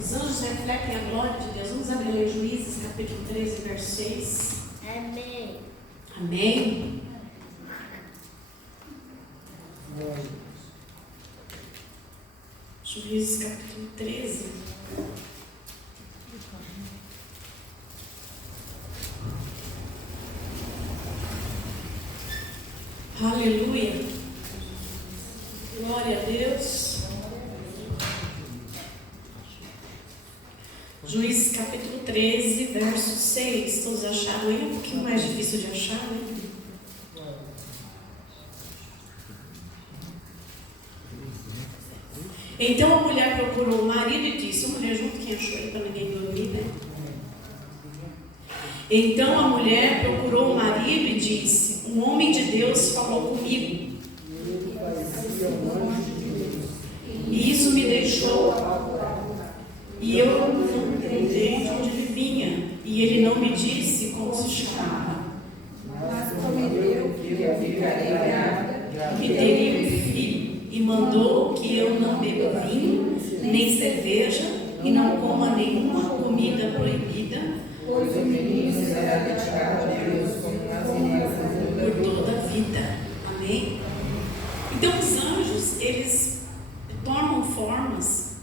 Os anjos refletem a glória de Deus. Vamos abrir lá em Juízes, capítulo 13, verso 6. Amém. Amém. Juízes, capítulo 13. Aleluia. Glória a Deus. Juízes capítulo 13, verso 6. Todos acharam aí? Um pouquinho mais difícil de achar, né? Então a mulher procurou o marido e disse, uma mulher junto, quem achou aí para ninguém dormir, né? Então a mulher procurou o marido e disse, um homem de Deus falou comigo. E isso me deixou, e eu não perguntei de onde ele vinha, e ele não me disse como se chamava. Mas prometeu que eu ficaria grávida Me teria um filho, e mandou que eu não beba vinho, nem cerveja, e não coma nenhuma comida proibida, pois o menino será dedicado a Deus como por toda a vida. Amém? Então os anjos, eles tomam formas,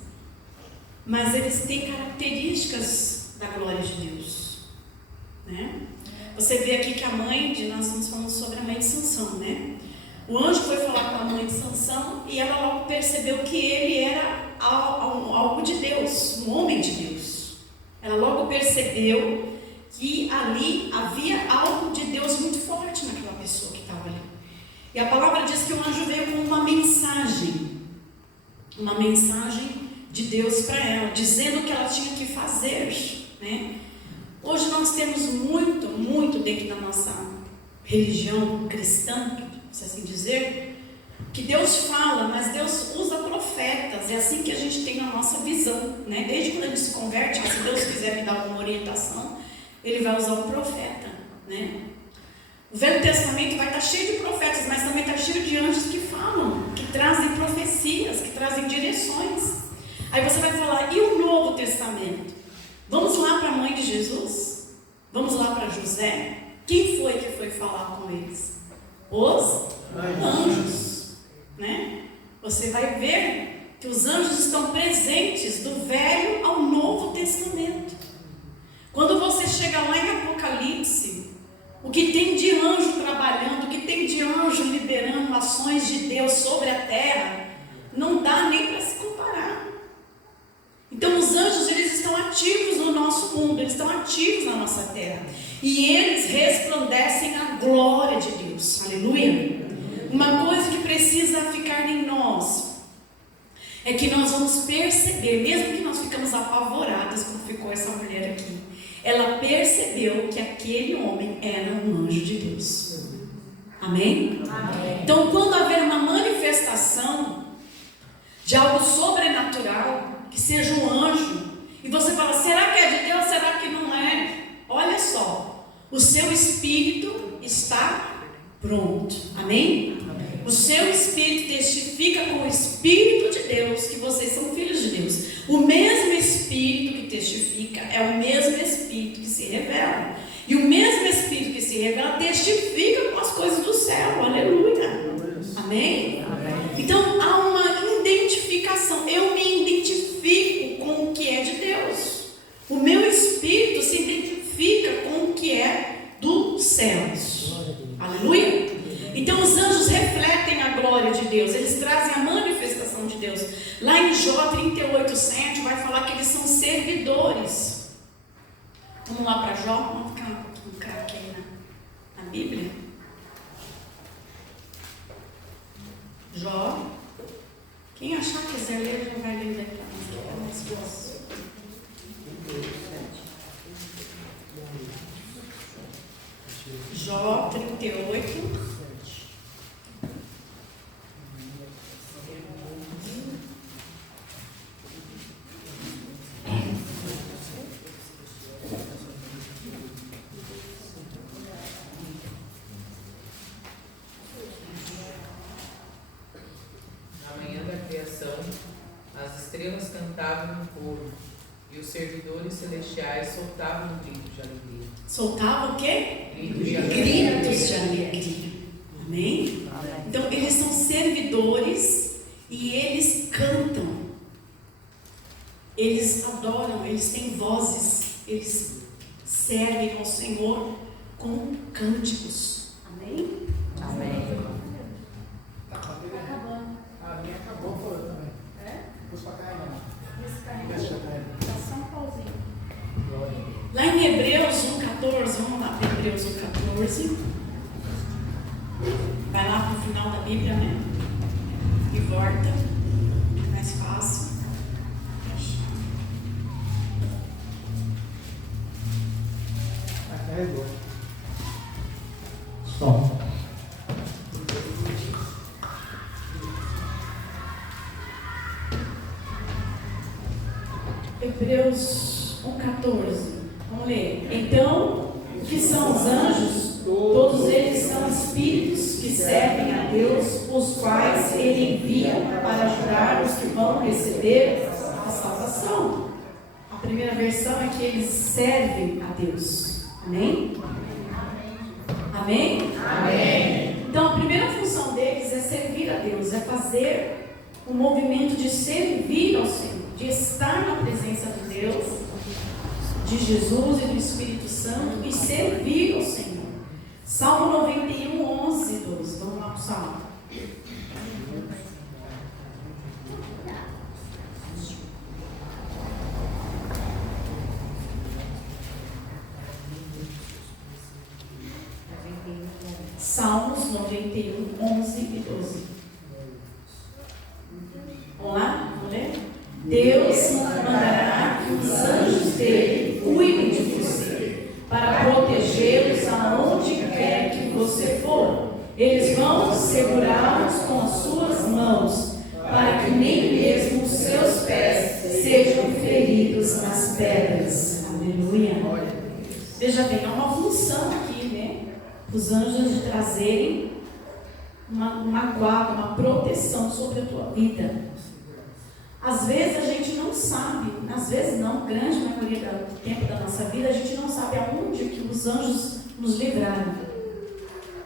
mas eles têm características da glória de Deus, né? Você vê aqui que a mãe de, nós estamos falando sobre a mãe de Sansão, né? O anjo foi falar com a mãe de Sansão e ela logo percebeu que ele era algo de Deus, um homem de Deus. Ela logo percebeu que ali havia algo de Deus muito forte naquela pessoa que estava ali. E a palavra diz que o anjo veio com uma mensagem de Deus para ela, dizendo o que ela tinha que fazer, né? Hoje nós temos muito dentro da nossa religião cristã, se assim dizer, que Deus fala, mas Deus usa profetas. É assim que a gente tem na nossa visão, né? Desde quando a gente se converte, se Deus quiser me dar alguma orientação, Ele vai usar um profeta, né? O Velho Testamento vai estar cheio de profetas, mas também está cheio de anjos que falam, que trazem profecias, que trazem direções. Aí você vai falar, e o Novo Testamento? Vamos lá para a mãe de Jesus? Vamos lá para José? Quem foi que foi falar com eles? Os anjos, né? Você vai ver que os anjos estão presentes do Velho ao Novo Testamento. Quando você chega lá em Apocalipse, o que tem de anjo trabalhando, o que tem de anjo liberando ações de Deus sobre a terra, não dá nem para se comparar. Então os anjos, eles estão ativos no nosso mundo, eles estão ativos na nossa terra. E eles resplandecem a glória de Deus. Aleluia. Uma coisa que precisa ficar em nós é que nós vamos perceber, mesmo que nós ficamos apavoradas como ficou essa mulher aqui, ela percebeu que aquele homem era um anjo de Deus. Amém? Amém. Então quando haver uma manifestação de algo sobrenatural, que seja um anjo, e você fala, será que é de Deus, será que não é? Olha só, o seu espírito está pronto. Amém? Amém. O seu espírito testifica com o Espírito de Deus que vocês são filhos de Deus. O mesmo Espírito que testifica é o mesmo Espírito que se revela. E o mesmo Espírito que se revela testifica com as coisas do céu. Aleluia. Amém? Amém. Então há uma identificação. Eu me identifico com o que é de Deus. O meu espírito se identifica com o que é dos céus. Aleluia. Então os anjos refletem a glória de Deus, eles trazem a manifestação de Deus. Lá em Jó 38:7 vai falar que eles são servidores. Vamos lá para Jó, vamos ficar um pouquinho craque aí na Bíblia. Jó, quem achar que quiser ler já vai ler daqui a mais fácil. Jó 38. Na manhã da criação, as estrelas cantavam no coro, E os servidores celestiais soltavam gritos de alegria. Soltavam o quê? Gritos de alegria. Gritos de alegria. Amém? Então, eles são servidores e eles cantam. Eles adoram, eles têm vozes, eles servem ao Senhor com cânticos. Amém? Amém. Tá acabando. A minha acabou, foi também. É? Pus pra carregar. Esse carregador. Tá só um pauzinho. Lá em Hebreus 1,14, vamos lá para Hebreus 1,14. Vai lá para o final da Bíblia, né? E volta. Mais fácil. Carregou. Som. Hebreus 1,14. Vamos ler. Então, o que são os anjos? Todos eles são espíritos que servem a Deus, os quais Ele envia para ajudar os que vão receber a salvação. A primeira versão é que eles servem a Deus. Amém? Amém? Amém. Então, a primeira função deles é servir a Deus, é fazer um movimento de servir ao Senhor, de estar na presença de Deus, de Jesus e do Espírito Santo e servir ao Senhor. Salmo 91, 11 e 12. Vamos lá para o Salmo. Salmos 91, 11 e 12. Vamos lá? Vamos ler? Deus mandará que os anjos dele cuidem de você, para protegê-los aonde quer que você for. Eles vão segurá-los com as suas mãos, para que nem mesmo os seus pés sejam feridos nas pedras. Aleluia. Veja bem, há uma função aqui, né? Os anjos de trazerem uma guarda, uma proteção sobre a tua vida. Às vezes a gente não sabe, às vezes não, grande maioria do tempo da nossa vida, a gente não sabe aonde que os anjos nos livraram.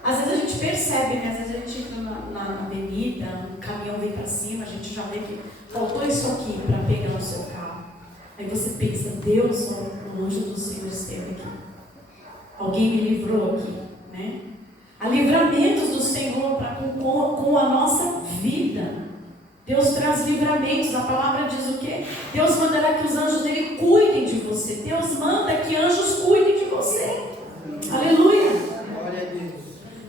Às vezes a gente percebe, né? Às vezes a gente entra na avenida, um caminhão vem para cima, a gente já vê que faltou isso aqui para pegar o seu carro. Aí você pensa, Deus, o anjo do Senhor esteve aqui. Alguém me livrou aqui, né? Há livramentos do Senhor com a nossa vida. Deus traz livramentos. A palavra diz o quê? Deus mandará que os anjos dele cuidem de você. Deus manda que anjos cuidem de você. Aleluia. Glória a Deus.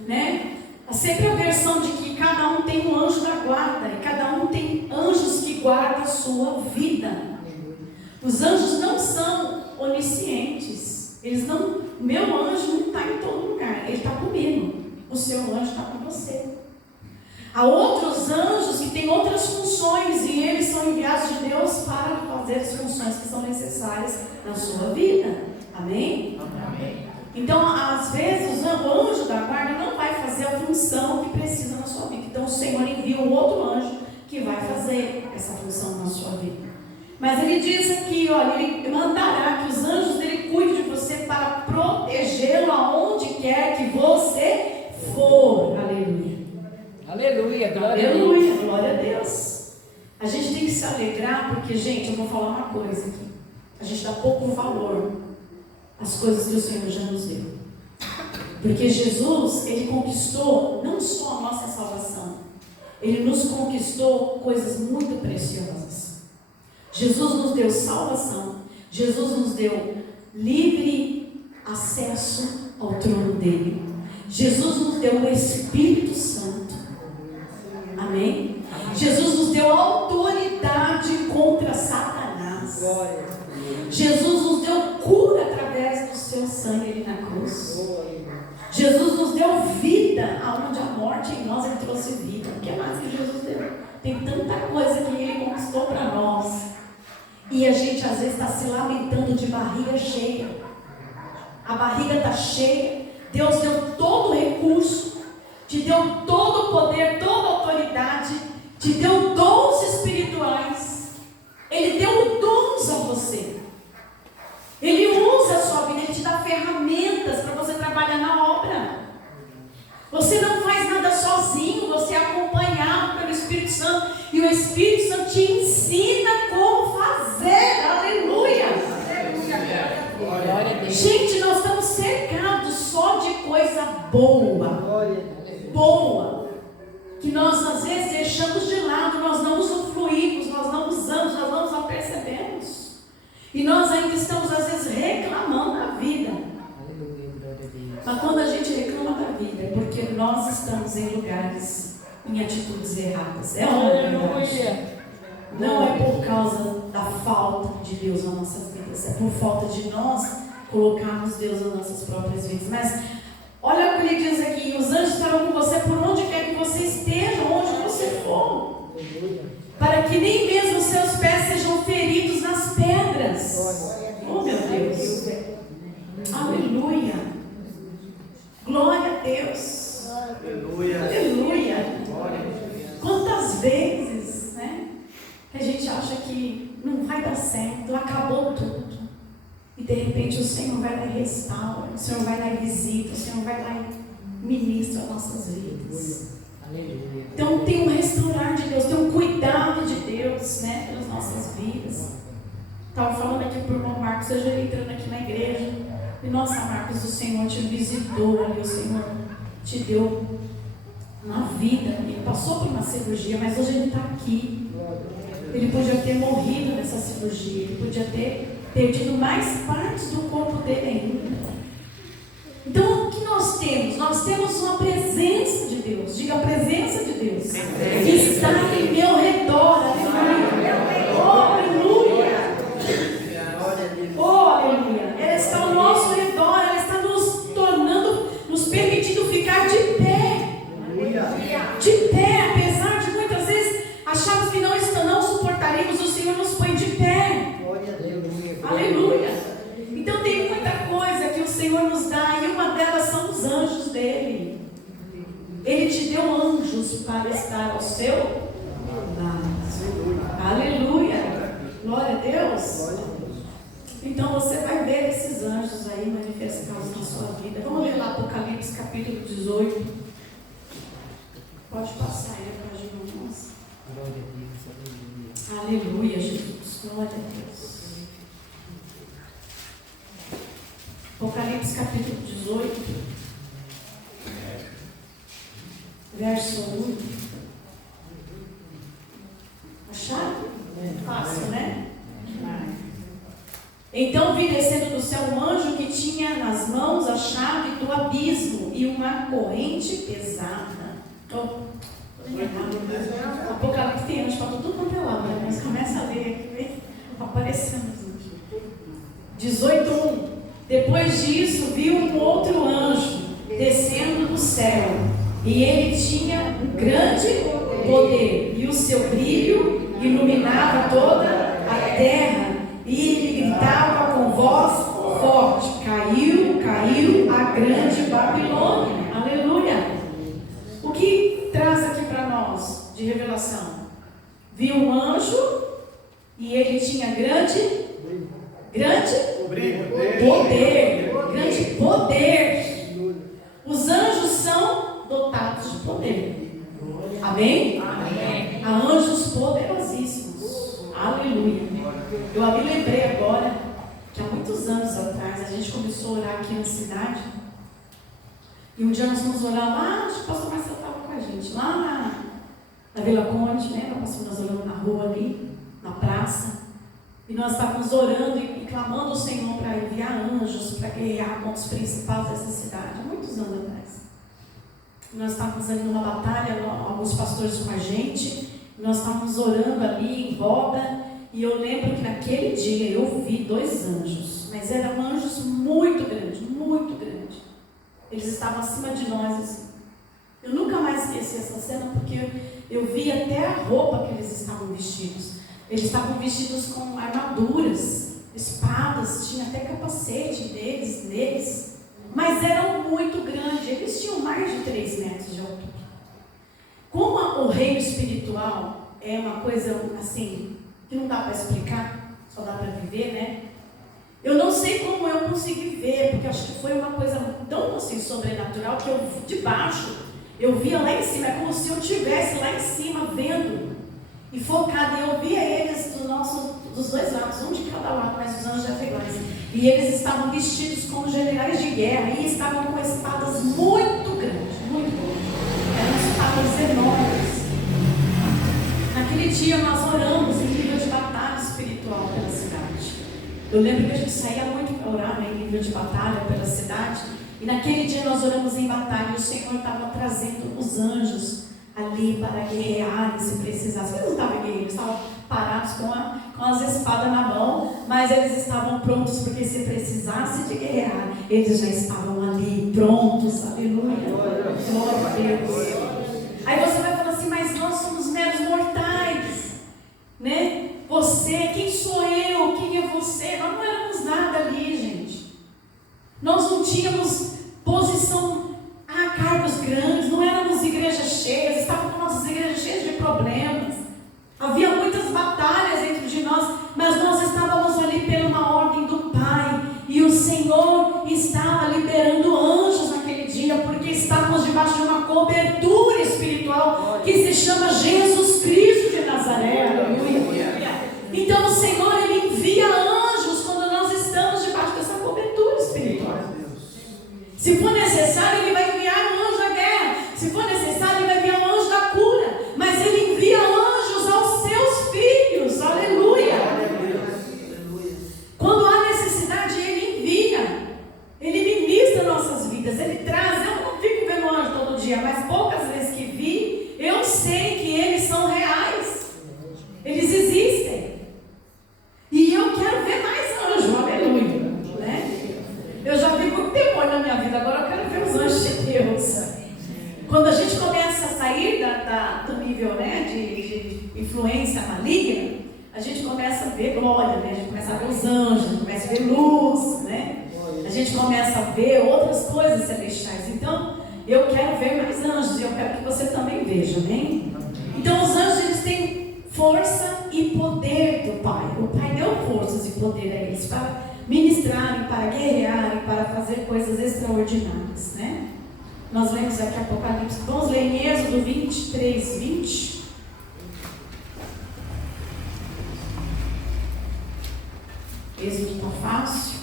Né? Há sempre a versão de que cada um tem um anjo da guarda. E cada um tem anjos que guardam a sua vida. Os anjos não são oniscientes. Eles não... O meu anjo não está em todo lugar. Ele está comigo. O seu anjo está com você. Há outros anjos que têm outras funções e eles são enviados de Deus para fazer as funções que são necessárias na sua vida. Amém? Amém. Então, às vezes, o anjo da guarda não vai fazer a função que precisa na sua vida. Então, o Senhor envia um outro anjo que vai fazer essa função na sua vida. Mas ele diz aqui, olha, ele mandará que os anjos dele cuidem de você para protegê-lo aonde quer que você for. Aleluia. Aleluia, glória a Deus. Aleluia, glória a Deus. A gente tem que se alegrar porque, gente, eu vou falar uma coisa aqui. A gente dá pouco valor às coisas que o Senhor já nos deu. Porque Jesus, Ele conquistou não só a nossa salvação, Ele nos conquistou coisas muito preciosas. Jesus nos deu salvação, Jesus nos deu livre acesso ao trono dEle. Jesus nos deu o Espírito Santo. Amém? Jesus nos deu autoridade contra Satanás. Jesus nos deu cura através do seu sangue ali na cruz. Jesus nos deu vida, aonde a morte em nós Ele trouxe vida. O que mais que Jesus deu? Tem tanta coisa que Ele conquistou para nós. E a gente às vezes está se lamentando de barriga cheia. A barriga está cheia. Deus deu todo o recurso, te deu todo o poder, toda a autoridade, te deu dons espirituais. Ele deu dons a você. boa, que nós às vezes deixamos de lado, nós não usufruímos, nós não usamos, nós não nos apercebemos. E nós ainda estamos às vezes reclamando da vida. Mas quando a gente reclama da vida, é porque nós estamos em lugares, em atitudes erradas. É uma verdade. Não é por causa da falta de Deus nas nossas vidas, é por falta de nós colocarmos Deus nas nossas próprias vidas. Mas olha o que ele diz aqui: os anjos estarão com você por onde quer que você esteja, onde você for, para que nem mesmo os seus pés sejam feridos nas pedras. Oh, meu Deus! Aleluia! Glória a Deus! Aleluia! Quantas vezes, né, a gente acha que não vai dar certo, acabou tudo, e de repente o Senhor vai lá e restaura, o Senhor vai lá e visita, o Senhor vai lá e ministra as nossas vidas. Aleluia. Então tem um restaurar de Deus, tem um cuidado de Deus, né, pelas nossas vidas. Estava falando aqui para o irmão Marcos, hoje ele entrando aqui na igreja, e nossa, Marcos, o Senhor te visitou ali, o Senhor te deu uma vida, ele passou por uma cirurgia, mas hoje ele está aqui. Ele podia ter morrido nessa cirurgia, ele podia ter perdido mais partes do corpo dele ainda. Então, o que nós temos? Nós temos uma presença de Deus. Diga, a presença de Deus que está em meu redor. Aleluia. Oh, aleluia. Oh, aleluia. Ela está ao nosso redor. Ela está nos tornando, nos permitindo ficar de pé. De pé, apesar de muitas vezes acharmos que não suportaríamos, o Senhor nos põe de pé. Aleluia. Então tem muita coisa que o Senhor nos dá, e uma delas são os anjos dele. Ele te deu anjos para estar ao seu lado. Aleluia. Glória a Deus. Então você vai ver esses anjos aí manifestados na sua vida. Vamos ler lá Apocalipse capítulo 18. Pode passar aí para a irmãos. Aleluia, Jesus. Glória a Deus. Apocalipse capítulo 18, verso 1. Acharam? Fácil, né? Então vi descendo do céu um anjo que tinha nas mãos a chave do abismo e uma corrente pesada. Apocalipse tem anjo para tudo quanto é lado, né? Mas começa a ler aqui, aparecendo. 18:1. Depois disso, vi um outro anjo descendo do céu, e ele tinha um grande poder, e o seu brilho iluminava toda a terra, e ele gritava com voz forte: caiu, caiu a grande Babilônia. Aleluia! O que traz aqui para nós de revelação? Vi um anjo, e ele tinha grande poder, grande poder. Os anjos são dotados de poder. Amém? Amém. Há anjos poderosíssimos. Aleluia. Eu me lembrei agora que há muitos anos atrás a gente começou a orar aqui na cidade. E um dia nós fomos orar lá, acho que o pastor Marcelo estava com a gente, lá na Vila Conde, né? Nós oramos na rua ali, na praça. E nós estávamos orando e clamando ao Senhor para enviar anjos para guerrear contra os principais dessa cidade, há muitos anos atrás. E nós estávamos ali numa batalha, alguns pastores com a gente, e nós estávamos orando ali em roda, e eu lembro que naquele dia eu vi 2 anjos, mas eram anjos muito grandes, muito grandes. Eles estavam acima de nós, assim. Eu nunca mais esqueci essa cena, porque eu vi até a roupa que eles estavam vestidos. Eles estavam vestidos com armaduras, espadas, tinha até capacete neles, mas eram muito grandes, eles tinham mais de 3 metros de altura. Como o reino espiritual é uma coisa assim, que não dá para explicar, só dá para viver, né? Eu não sei como eu consegui ver, porque acho que foi uma coisa tão assim sobrenatural, que eu de baixo, eu via lá em cima, é como se eu estivesse lá em cima vendo. E focado, eu via eles dos 2 lados, um de cada lado, mas os anjos afegãos. E eles estavam vestidos como generais de guerra, e estavam com espadas muito grandes, muito batalhas enormes. Naquele dia nós oramos em nível de batalha espiritual pela cidade. Eu lembro que a gente saía muito para orar, né, em nível de batalha pela cidade. E naquele dia nós oramos em batalha e o Senhor estava trazendo os anjos ali para guerrear se precisasse. Eles não estavam guerreando, eles estavam parados com as espadas na mão, mas eles estavam prontos, porque se precisasse de guerrear, eles já estavam ali prontos. Aleluia, glória a Deus. Aí você vai falar assim, mas nós somos meros mortais, né? Você, quem sou eu? Quem é você? Nós não éramos nada ali, gente. Nós não tínhamos posição, cargos grandes, não éramos igrejas cheias, estávamos com nossas igrejas cheias de problemas. Havia muitas batalhas dentro de nós, mas nós estávamos ali por uma ordem do Pai. E o Senhor estava liberando anjos naquele dia, porque estávamos debaixo de uma cobertura espiritual que se chama Jesus Cristo de Nazaré. Aleluia. Então o Senhor, Ele envia anjos quando nós estamos debaixo dessa cobertura espiritual. Se for necessário, Ele vai enviar um anjo da guerra. Se for necessário, Ele vai enviar um anjo da cura. Mas Ele envia anjos aos seus filhos. Aleluia. Quando há necessidade, Ele envia. Ele ministra nossas vidas. Ele traz. Eu não fico vendo anjo todo dia, mas poucas vezes que vi, eu sei que eles são reais. Eles existem. E eu quero ver mais anjo. Aleluia. Né? Eu já vi muito demônio na minha vida, agora eu quero ver os anjos de Deus. Quando a gente começa a sair do nível, né, de influência maligna, a gente começa a ver glória, né? A gente começa a ver os anjos, a gente começa a ver luz, né? A gente começa a ver outras coisas celestiais. Então, eu quero ver mais anjos e eu quero que você também veja, amém? Então, os anjos, eles têm força e poder do Pai. O Pai deu forças e poder a eles para ministrarem, para guerrearem, para fazer coisas extraordinárias, né? Nós lemos aqui Apocalipse. Vamos ler em Êxodo 23, 20. Êxodo está fácil.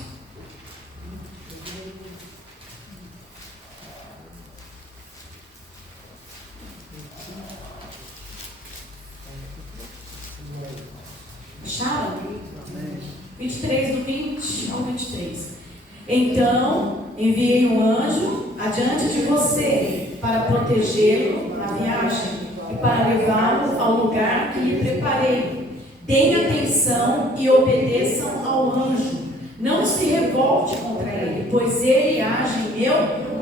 Acharam? 23 do 20 ao 23. Então, enviei um anjo adiante de você para protegê-lo na viagem e para levá-lo ao lugar que lhe preparei. Tenha atenção e obedeçam ao anjo. Não se revolte contra ele, pois ele age em meu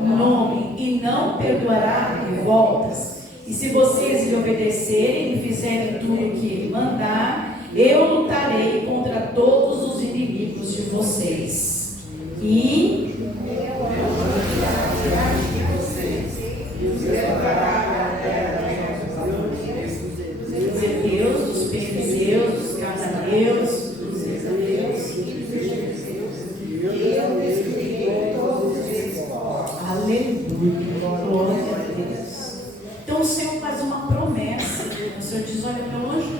nome e não perdoará revoltas. E se vocês lhe obedecerem e fizerem tudo o que ele mandar, eu lutarei contra todos os inimigos de vocês. E dos heteus, dos perizeus, dos cananeus, dos ezeus. Aleluia, glória a Deus. Então o Senhor faz uma promessa. O Senhor diz: olha, meu anjo,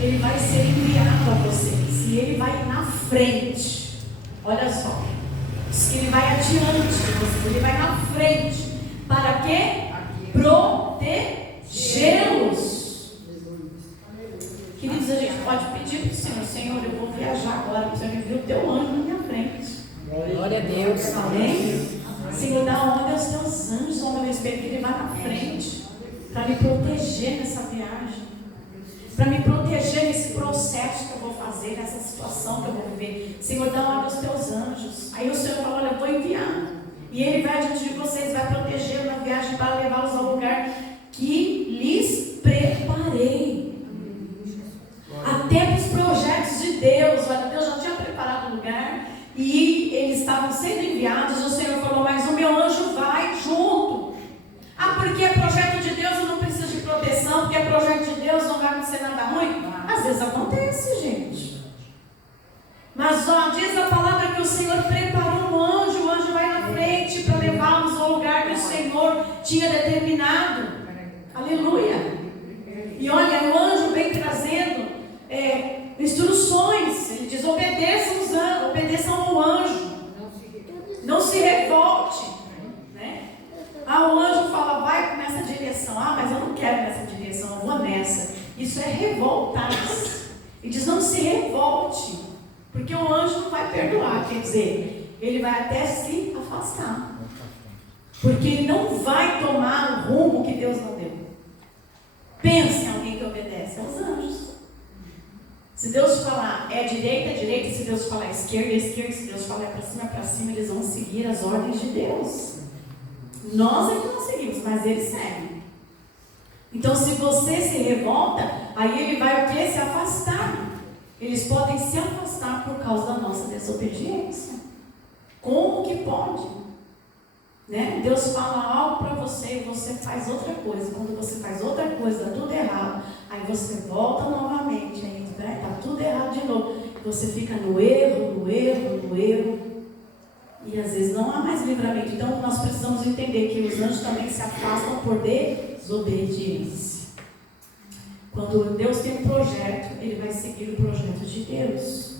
ele vai ser enviado a vocês e ele vai na frente. Olha só, diz que ele vai adiante de vocês, ele vai na frente. Para quê? Protegê-los. Queridos, a gente pode pedir para o Senhor: Senhor, eu vou viajar agora, o Senhor envia o teu anjo na minha frente. Glória a Deus. Amém? Senhor, dá ordem aos teus anjos, ao meu respeito, que ele vá na frente para me proteger nessa viagem, para me proteger nesse processo que eu vou fazer, nessa situação que eu vou viver. Senhor, dá ordem aos teus anjos. Aí o Senhor fala: olha, eu vou enviar, e ele vai diante de vocês, vai protegê-los na viagem para levá-los ao lugar que lhes preparei. Até para os projetos de Deus, olha, Deus já tinha preparado o lugar e eles estavam sendo enviados. E o Senhor falou: mas o meu anjo vai junto. Porque é projeto de Deus, eu não preciso de proteção, porque é projeto de Deus, não vai acontecer nada ruim. Às vezes acontece, gente. Mas diz a palavra que o Senhor preparou um anjo, o anjo vai na frente para levá-los ao lugar que o Senhor tinha determinado. Aleluia. E olha, o anjo vem trazendo instruções. Ele diz: obedeçam ao anjo, não se revolte, né? O anjo fala: vai nessa direção. Mas eu não quero se revolte, porque o anjo não vai perdoar, quer dizer, ele vai até se afastar, porque ele não vai tomar o rumo que Deus não deu. Pense em alguém que obedece aos anjos. Se Deus falar é direita, é direita. Se Deus falar esquerda, é esquerda. Se Deus falar é para cima, eles vão seguir as ordens de Deus. Nós é que não seguimos, mas eles seguem. Então, se você se revolta, aí ele vai o quê? Se afastar. Eles podem se afastar por causa da nossa desobediência. Como que pode? Né? Deus fala algo para você e você faz outra coisa. Quando você faz outra coisa, dá tudo errado. Aí você volta novamente, aí está tudo errado de novo. Você fica no erro. E às vezes não há mais livramento. Então nós precisamos entender que os anjos também se afastam por desobediência. Quando Deus tem um projeto, ele vai seguir o projeto de Deus.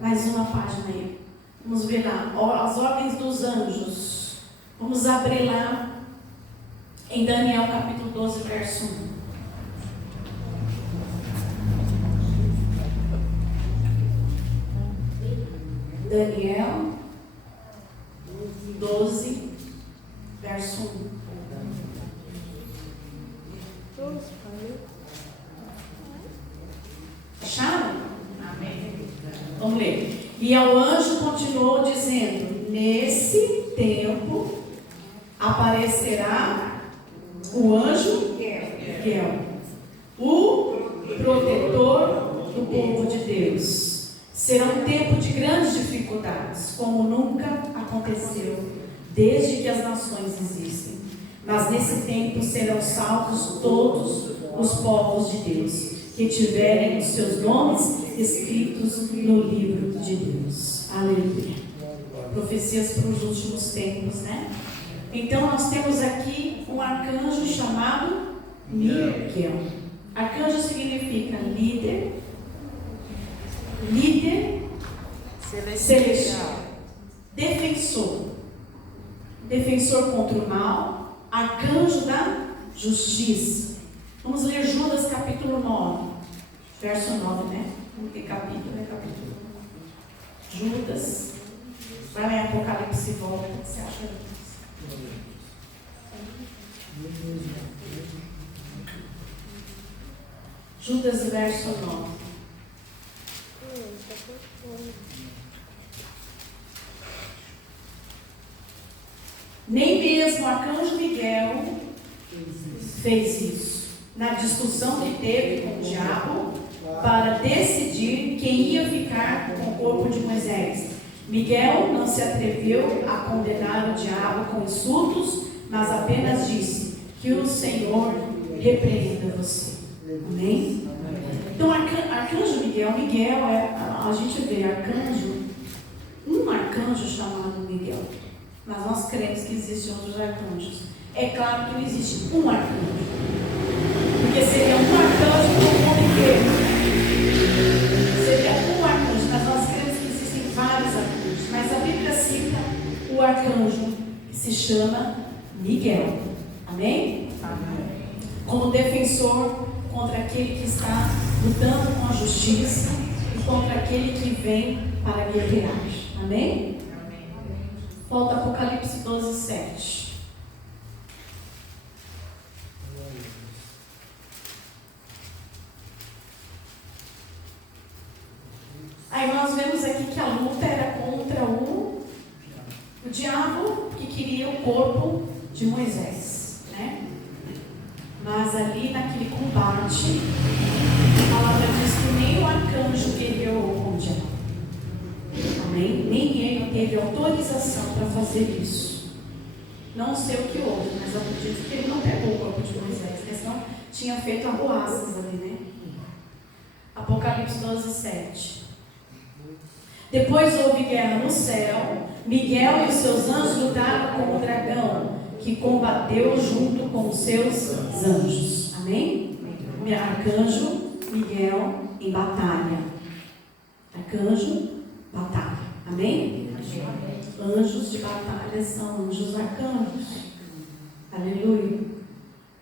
Mais uma página aí. Vamos ver lá, as ordens dos anjos. Vamos abrir lá em Daniel capítulo 12, verso 1. Daniel 12, verso 1. Acharam? Amém. Vamos ler. E ao anjo continuou dizendo: nesse tempo aparecerá o anjo Miguel, o protetor do povo de Deus. Será um tempo de grandes dificuldades, como nunca aconteceu desde que as nações existem. Mas nesse tempo serão salvos todos os povos de Deus, que tiverem os seus nomes escritos no livro de Deus. Aleluia. Profecias para os últimos tempos, né? Então nós temos aqui um arcanjo chamado Miguel. Arcanjo significa líder celestial, defensor contra o mal, arcanjo da justiça. Vamos ler Judas capítulo 9, verso 9, né? Não tem capítulo, é capítulo. Judas, vai lá em Apocalipse e volta, o que você acha disso? Judas, verso 9. Nem mesmo o arcanjo Miguel fez isso, na discussão que teve com o diabo para decidir quem ia ficar com o corpo de Moisés. Miguel não se atreveu a condenar o diabo com insultos, mas apenas disse: que o Senhor repreenda você. Amém? Então, arcanjo Miguel a gente vê um arcanjo chamado Miguel, mas nós cremos que existem outros arcanjos. É claro que não existe um arcanjo, porque seria um arcanjo para o mundo inteiro. Seria um arcanjo, mas nós cremos que existem vários arcanjos. Mas a Bíblia cita o arcanjo que se chama Miguel. Amém? Amém. Como defensor contra aquele que está lutando com a justiça e contra aquele que vem para guerrear. Amém? Volta Apocalipse 12, 7. Aí nós vemos aqui que a luta era contra o diabo, que queria o corpo de Moisés, né? Mas ali naquele combate, a palavra diz que nem o arcanjo guerreou com o diabo. Amém? Nem ele teve autorização para fazer isso. Não sei o que houve, mas eu acredito que ele não pegou o corpo de Moisés, porque senão tinha feito arruaças ali, né? Apocalipse 12, 7. Depois houve guerra no céu. Miguel e os seus anjos lutaram com o dragão, que combateu junto com os seus anjos. Amém? Arcanjo Miguel em batalha. Arcanjo, batalha. Amém? Anjos de batalha são anjos arcanjos. Aleluia.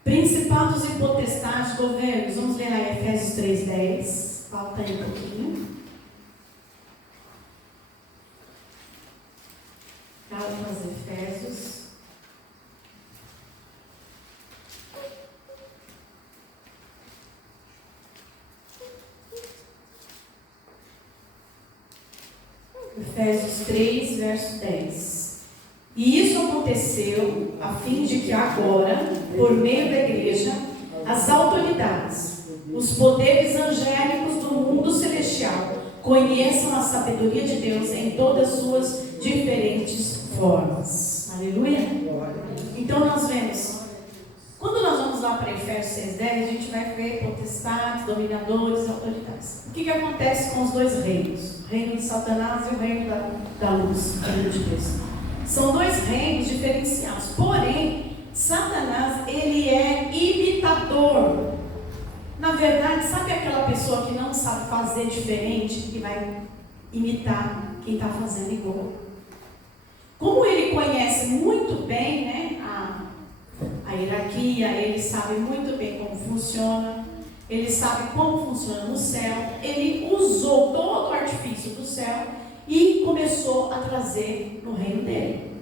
Principados e potestades, governos. Vamos ler lá Efésios 3:10. Falta aí um pouquinho. Gálatas, Efésios. Efésios 3, verso 10. E isso aconteceu a fim de que agora, por meio da igreja, as autoridades, os poderes angélicos do mundo celestial conheçam a sabedoria de Deus em todas as suas diferentes formas. Aleluia? Então nós vemos, quando nós vamos lá para Efésios 6:10, a gente vai ver potestades, dominadores, autoridades. O que acontece com os dois reinos? O reino de Satanás e o reino da luz, o reino de Deus. São dois reinos diferenciados. Porém, Satanás, ele é imitador. Na verdade, sabe aquela pessoa que não sabe fazer diferente e vai imitar quem está fazendo igual? Como ele conhece muito bem, né, a hierarquia, ele sabe muito bem como funciona, ele sabe como funciona no céu, ele usou todo o artifício do céu e começou a trazer no reino dele.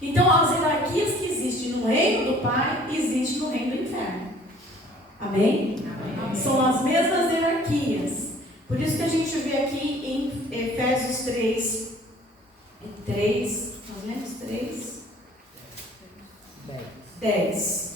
Então, as hierarquias que existem no reino do Pai, existem no reino do inferno. Amém? Amém? São as mesmas hierarquias. Por isso que a gente vê aqui em Efésios 3, nós lemos 3, 10.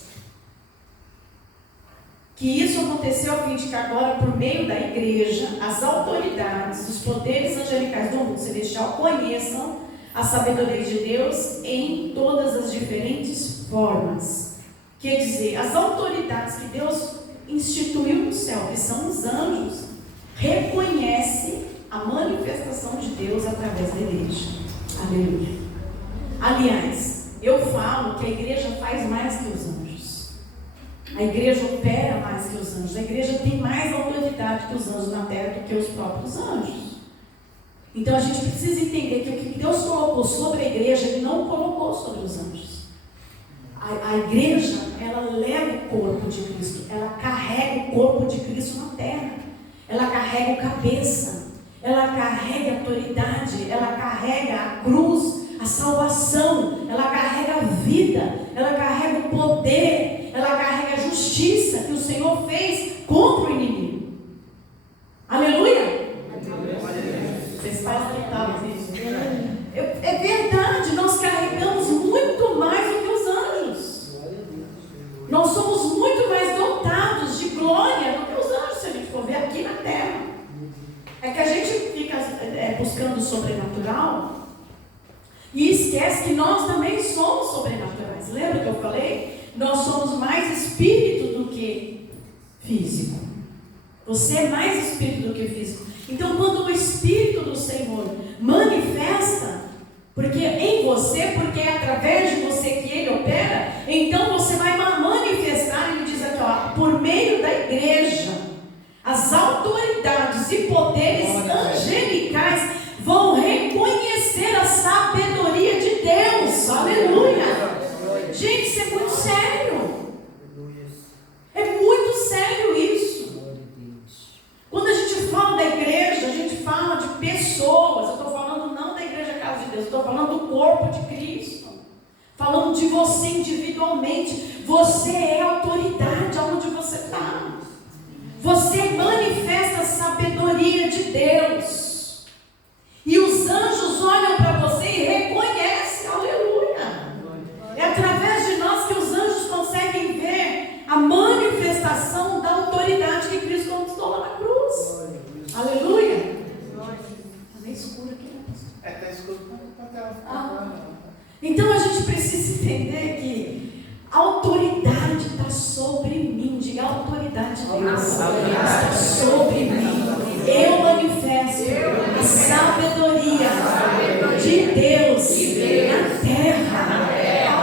Que isso aconteceu a fim de que agora, por meio da igreja, as autoridades, os poderes angelicais do mundo celestial conheçam a sabedoria de Deus em todas as diferentes formas. Quer dizer, as autoridades que Deus instituiu no céu, que são os anjos, reconhecem a manifestação de Deus através da igreja. Aleluia. Aliás, eu falo que a igreja faz mais que os anjos. A igreja opera mais que os anjos. A igreja tem mais autoridade que os anjos na terra do que os próprios anjos. Então a gente precisa entender que o que Deus colocou sobre a igreja, Ele não colocou sobre os anjos. A igreja, ela leva o corpo de Cristo, ela carrega o corpo de Cristo na terra, ela carrega o cabeça, ela carrega a autoridade, ela carrega a cruz, a salvação, ela carrega a vida, ela carrega o poder, ela carrega a justiça que o Senhor fez contra o inimigo. Aleluia! Vocês fazem isso. É verdade, nós carregamos muito mais do que os anjos. Nós somos muito mais dotados de glória do que os anjos, se a gente for ver aqui na terra. É que a gente fica buscando o sobrenatural e esquece que nós também somos sobrenaturais. Lembra que eu falei? Nós somos mais espírito do que físico. Você é mais espírito do que físico. Então, quando o Espírito do Senhor manifesta, porque em você, porque é através de você que Ele opera, então você vai manifestar, Ele diz aqui, ó, por meio da igreja, as autoridades e poderes angelicais vão reconhecer a sabedoria de Deus. Aleluia! Gente, isso é muito sério. É muito sério isso. Quando a gente fala da igreja, a gente fala de pessoas. Eu estou falando não da igreja Casa de Deus, estou falando do corpo de Cristo. Falando de você individualmente. Você é autoridade aonde você está. Você manifesta a sabedoria de Deus. E os anjos olham para você e reconhecem. Aleluia! É através de nós que os anjos conseguem ver a manifestação da autoridade que Cristo conquistou lá na cruz. Aleluia! Está meio escuro aqui, né, pastor? Está escuro para a tela ficar. Então a gente precisa entender que a autoridade está sobre mim. Diga, a autoridade de Deus está sobre mim. Eu manifesto a sabedoria de Deus na terra.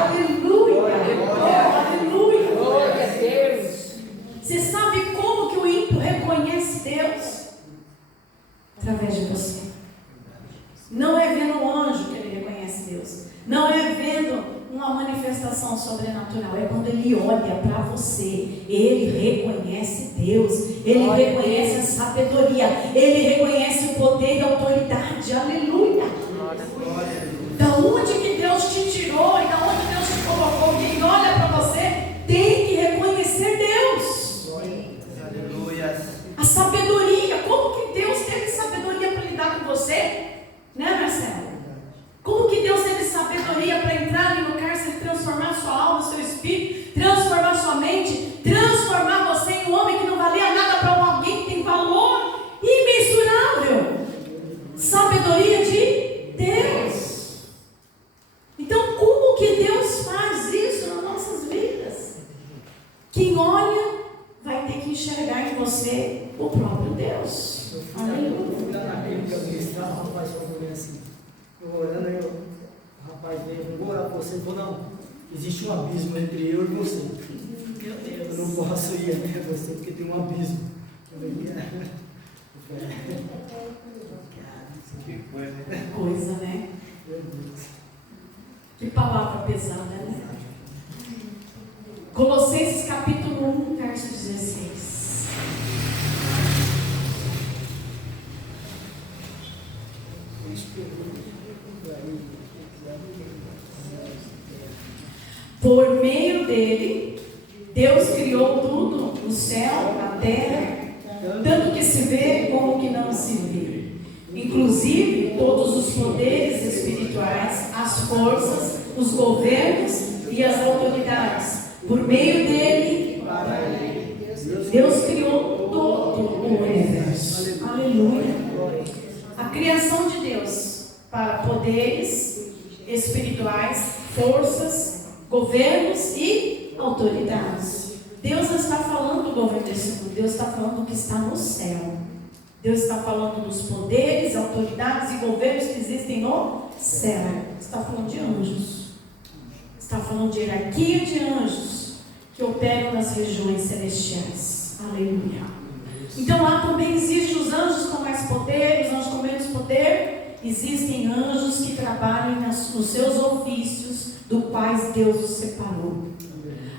Aleluia! Aleluia! Glória a Deus. Você sabe como que o ímpio reconhece Deus? Através de você. Não é vendo um anjo que ele reconhece Deus. Não é vendo uma manifestação manifestação sobrenatural? É quando ele olha para você, ele reconhece Deus, ele reconhece a sabedoria, ele reconhece o poder e a autoridade. Aleluia! Da onde que Deus te tirou e da onde Deus te colocou? Quem olha para você tem que reconhecer Deus. Aleluia. A sabedoria, como que Deus teve sabedoria para lidar com você? Né, Marcelo? Como que Deus teve sabedoria para entrar ali no cárcere, transformar sua alma, seu espírito, transformar sua mente, transformar você em um homem que não valia nada para alguém que tem valor imensurável? Sabedoria de Deus. Então, como que Deus faz isso nas nossas vidas? Quem olha vai ter que enxergar em você o próprio Deus. Aleluia. Eu fui lá na clínica ministrar, o rapaz falou assim, eu orando, aí o rapaz veio, não vou orar por você, ele falou, não, existe um abismo entre eu e você. Meu Deus. Eu não posso ir até você, porque tem um abismo. Eu falei, Que coisa. Coisa, né? meu Deus. Que palavra pesada, né? Colossenses capítulo 1, verso 16. Por meio dele, Deus criou tudo, o céu, a terra, tanto que se vê como que não se vê. Inclusive, todos os poderes espirituais, as forças, os governos e as autoridades. Por meio dele, Deus criou todo o universo. Aleluia. A criação de Deus para poderes espirituais, forças, governos e autoridades. Deus não está falando do governo desse mundo, Deus está falando do que está no céu. Deus está falando dos poderes, autoridades e governos que existem no céu. Está falando de anjos. Está falando de hierarquia de anjos que operam nas regiões celestiais. Aleluia. Então lá também existem os anjos com mais poder, os anjos com menos poder. Existem anjos que trabalham nos seus ofícios, do quais Deus os separou.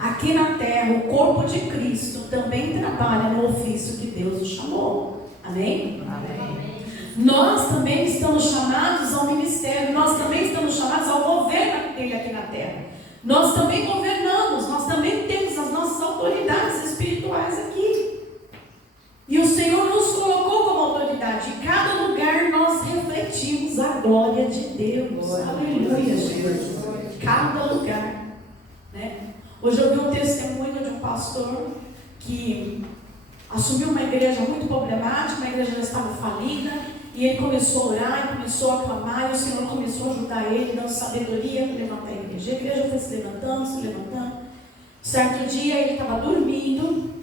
Aqui na terra, o corpo de Cristo também trabalha no ofício que Deus o chamou. Amém? Amém. Nós também estamos chamados ao ministério, nós também estamos chamados ao governo dele aqui na terra. Nós também governamos, nós também temos as nossas autoridades espirituais aqui. E o Senhor nos colocou como autoridade. Em cada lugar nós refletimos a glória de Deus. Aleluia, Jesus. Cada lugar. Né? Hoje eu vi um testemunho de um pastor que assumiu uma igreja muito problemática, a igreja já estava falida, e ele começou a orar, e começou a clamar, e o Senhor começou a ajudar ele, dando sabedoria para levantar a igreja. A igreja foi se levantando. Certo dia ele estava dormindo,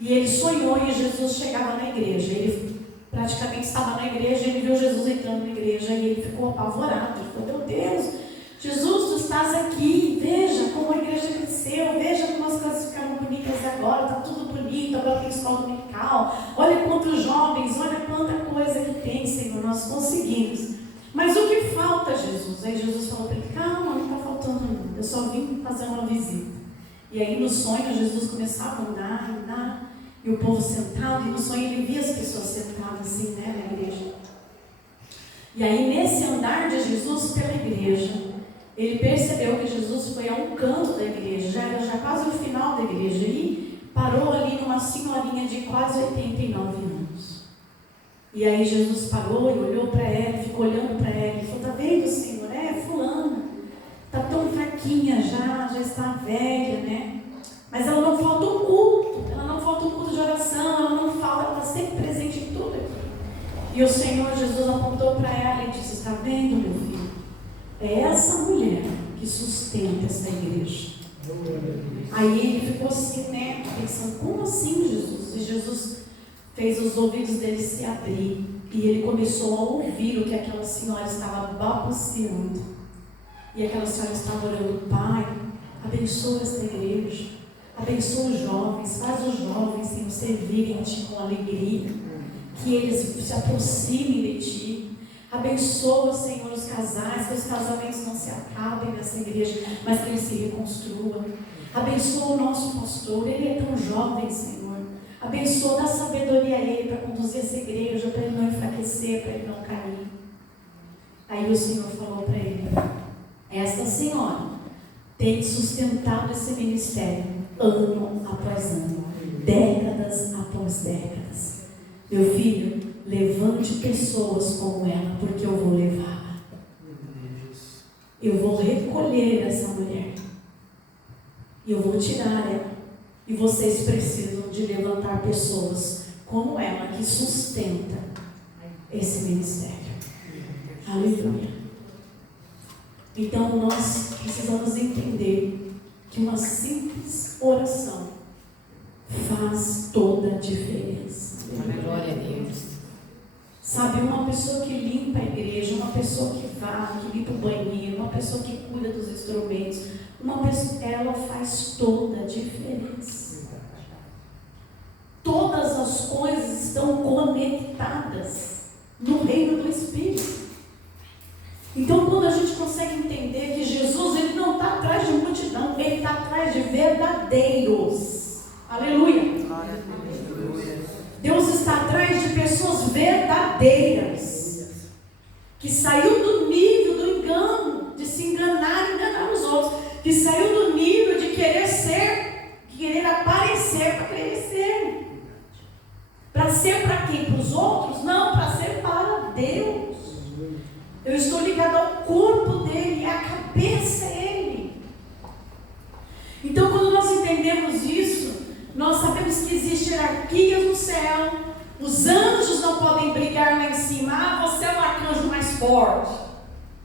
e ele sonhou e Jesus chegava na igreja. Ele praticamente estava na igreja, ele viu Jesus entrando na igreja, e ele ficou apavorado. Ele falou, meu Deus, Jesus, tu estás aqui, veja como a igreja cresceu, veja como as coisas ficaram bonitas agora, está tudo bonito, agora tem escola dominical, olha quantos jovens, olha quanta coisa que tem, Senhor, nós conseguimos. Mas o que falta, Jesus? Aí Jesus falou para ele, calma, não está faltando nada, eu só vim fazer uma visita. E aí no sonho Jesus começava a andar, e o povo sentado, e no sonho ele via as pessoas sentadas assim, né, na igreja. E aí nesse andar de Jesus pela igreja, ele percebeu que Jesus foi a um canto da igreja, já era quase o final da igreja, e parou ali numa senhorinha de quase 89 anos. E aí Jesus parou e olhou para ela, ficou olhando para ela e falou, está vendo, Senhor? É fulana, está tão fraquinha já está velha, né? Mas ela não falta um culto, de oração, ela não falta, ela está sempre presente em tudo aqui. E o Senhor Jesus apontou para ela e disse, está vendo, meu filho? É essa mulher que sustenta essa igreja. Aí ele ficou assim, né, pensando, como assim, Jesus? E Jesus fez os ouvidos dele se abrir, e ele começou a ouvir o que aquela senhora estava balbuciando. E aquela senhora estava orando, Pai, abençoa esta igreja, abençoa os jovens, faz os jovens, Senhor, servirem a Ti com alegria, que eles se aproximem de Ti. Abençoa, Senhor, os casais, que os casamentos não se acabem nessa igreja, mas que eles se reconstruam. Abençoa o nosso pastor, ele é tão jovem, Senhor. Abençoa, dá sabedoria a ele para conduzir essa igreja, para ele não enfraquecer, para ele não cair. Aí o Senhor falou para ele: esta senhora tem sustentado esse ministério ano após ano, décadas após décadas. Meu filho, levante pessoas como ela, porque eu vou levá-la. Eu vou recolher essa mulher. E eu vou tirar ela. E vocês precisam de levantar pessoas como ela, que sustenta esse ministério. Aleluia. Então nós precisamos entender que uma simples oração faz toda a diferença. Glória a Deus. Sabe, uma pessoa que limpa a igreja, uma pessoa que varre, que limpa o banheiro, uma pessoa que cuida dos instrumentos, uma pessoa, ela faz toda a diferença. Todas as coisas estão conectadas no reino do Espírito. Então, quando a gente consegue entender que Jesus, ele não está atrás de multidão, ele está atrás de verdadeiros. Aleluia. Deus está atrás de pessoas verdadeiras, que saiu do nível do engano, de se enganar e enganar os outros, que saiu do nível de querer ser, querer aparecer para querer ser. Para ser para quem? Para os outros? Não, para ser para Deus. Eu estou ligado ao corpo dele, a cabeça é ele. Então, quando nós entendemos isso, nós sabemos que existem hierarquias no céu. Os anjos não podem brigar lá em cima. Ah, você é o arcanjo mais forte,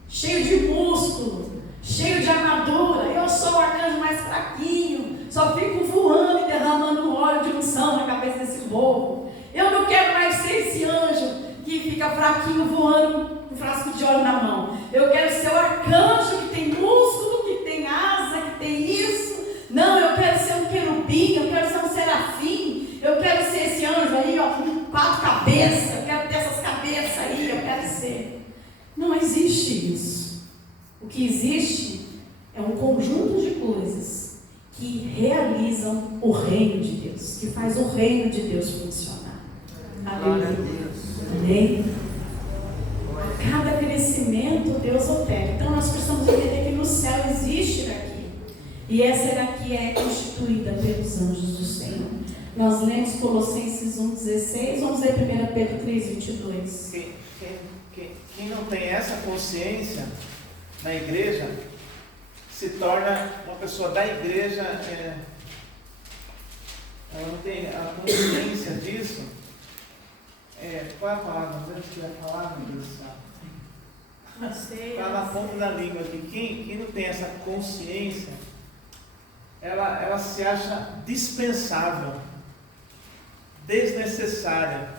cheio de músculo, cheio de armadura. Eu sou o arcanjo mais fraquinho, só fico voando e derramando óleo de unção na cabeça desse povo. Eu não quero mais ser esse anjo que fica fraquinho voando com um frasco de óleo na mão. Eu quero ser o arcanjo que tem músculo, que tem asa, que tem isso. Não, eu quero ser um querubim, eu quero ser um serafim, eu quero ser esse anjo aí, ó, com 4 cabeças, eu quero ter essas cabeças aí, eu quero ser. Não existe isso. O que existe é um conjunto de coisas que realizam o reino de Deus, que faz o reino de Deus funcionar. Aleluia. Amém? Cada crescimento Deus opera. Então nós precisamos entender que no céu existe hierarquia. E essa hierarquia é constituída pelos anjos do Senhor. Nós lemos Colossenses 1,16, vamos ler 1 Pedro 3,22. Quem não tem essa consciência na igreja se torna uma pessoa da igreja, ela não tem a consciência disso. Qual é a palavra? Não sei se vai falar, meu Deus do céu. Está na ponta da língua aqui. Quem não tem essa consciência, ela se acha dispensável, desnecessária,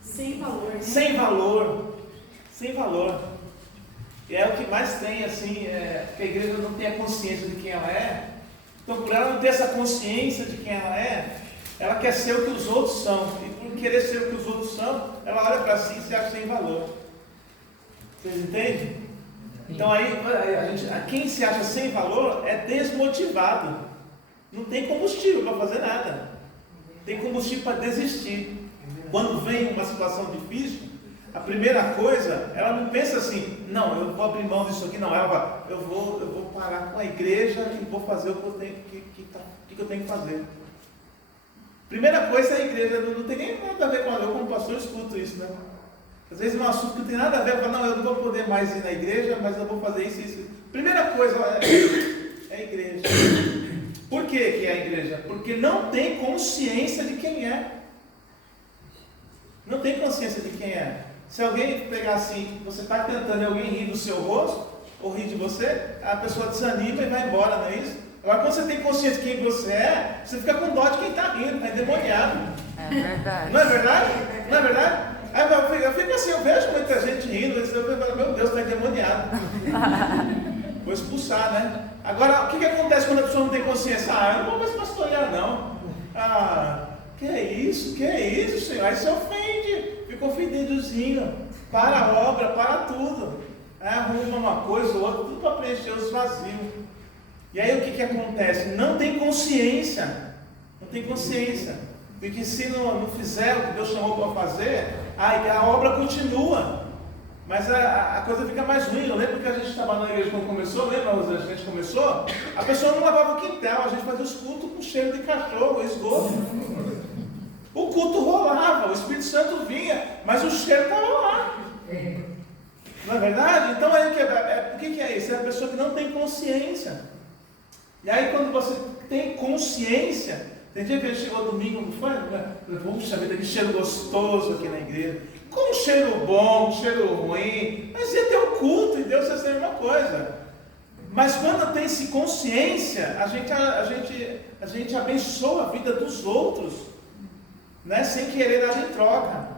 sem valor, né? Sem valor. E é o que mais tem, assim, que a igreja não tem a consciência de quem ela é. Então, por ela não ter essa consciência de quem ela quer ser o que os outros são. E por querer ser o que os outros são, ela olha para si e se acha sem valor. Vocês entendem? Então aí, quem se acha sem valor é desmotivado. Não tem combustível para fazer nada. Tem combustível para desistir. Quando vem uma situação difícil, a primeira coisa, ela não pensa assim: não, eu vou abrir mão disso aqui. Não, ela fala: eu vou parar com a igreja e vou fazer o que eu tenho que fazer. Primeira coisa é a igreja. Não tem nem nada a ver com eu, como pastor, escuto isso, né? Às vezes é um assunto que não tem nada a ver. Eu falo: não, eu não vou poder mais ir na igreja, mas eu vou fazer isso. Primeira coisa é a igreja. Por que é a igreja? Porque não tem consciência de quem é. Não tem consciência de quem é. Se alguém pegar assim, você está tentando alguém rir do seu rosto, ou rir de você, a pessoa desanima e vai embora, não é isso? Agora, quando você tem consciência de quem você é, você fica com dó de quem está rindo, está endemoniado. É verdade. Não é verdade? Não é verdade? Aí eu fico assim, eu vejo muita gente rindo, eu falo: meu Deus, está endemoniado. Vou expulsar, né? Agora, o que acontece quando a pessoa não tem consciência? Eu não vou mais pastorear, não. Que é isso, Senhor? Aí se ofende. ficou fedidozinho, para a obra, para tudo. Arruma uma coisa ou outra, tudo para preencher os vazios. E aí o que acontece? Não tem consciência. Não tem consciência. Porque se não fizer o que Deus chamou para fazer, a obra continua. Mas a coisa fica mais ruim. Eu lembro que a gente estava na igreja quando começou, lembra, Rosana? A gente começou, a pessoa não lavava o quintal, a gente fazia os cultos com cheiro de cachorro, esgoto. O culto rolava, o Espírito Santo vinha, mas o cheiro estava lá. Não é verdade? Então o que é isso? É a pessoa que não tem consciência. E aí quando você tem consciência, tem dia que a gente chegou domingo, não foi? Puxa vida, que cheiro gostoso aqui na igreja. Com um cheiro bom, um cheiro ruim, mas ia ter o culto e Deus ia ser uma coisa. Mas quando tem-se consciência, a gente abençoa a vida dos outros, né? Sem querer dar em troca.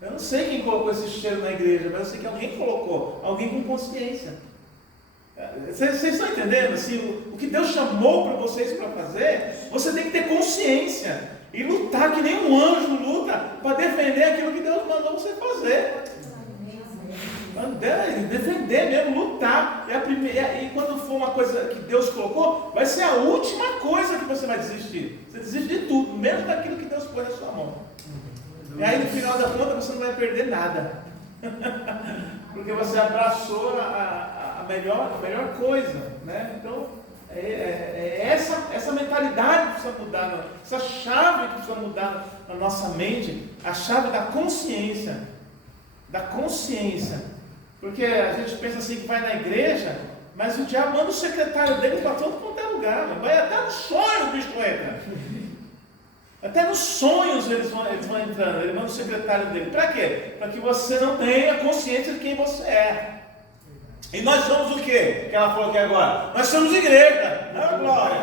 Eu não sei quem colocou esse cheiro na igreja, mas eu sei que alguém colocou, alguém com consciência. Vocês estão entendendo? Assim, o que Deus chamou para vocês para fazer, você tem que ter consciência e lutar que nem um anjo luta para defender aquilo que Deus mandou você fazer. Defender mesmo, lutar. E quando for uma coisa que Deus colocou, vai ser a última coisa que você vai desistir. Você desiste de tudo, menos daquilo que Deus põe na sua mão. E aí no final da conta você não vai perder nada. Porque você abraçou a melhor coisa, né? Então, essa mentalidade precisa mudar, essa chave que precisa mudar na nossa mente, a chave da consciência. Da consciência. Porque a gente pensa assim que vai na igreja, mas o diabo manda o secretário dele para todo quanto é lugar. Vai até no sonho o bicho entra. Até nos sonhos eles vão entrando, ele manda o secretário dele. Para quê? Para que você não tenha consciência de quem você é. E nós somos o quê? Que ela falou aqui agora. Nós somos igreja. Não, glória.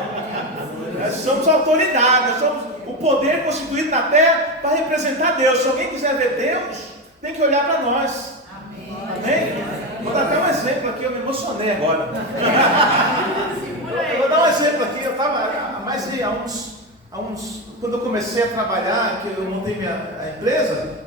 Nós somos autoridade, nós somos o poder constituído na terra para representar Deus. Se alguém quiser ver Deus, tem que olhar para nós. Amém? Vou dar até um exemplo aqui, eu me emocionei agora. Eu vou dar um exemplo aqui, eu estava quando eu comecei a trabalhar, que eu montei a empresa,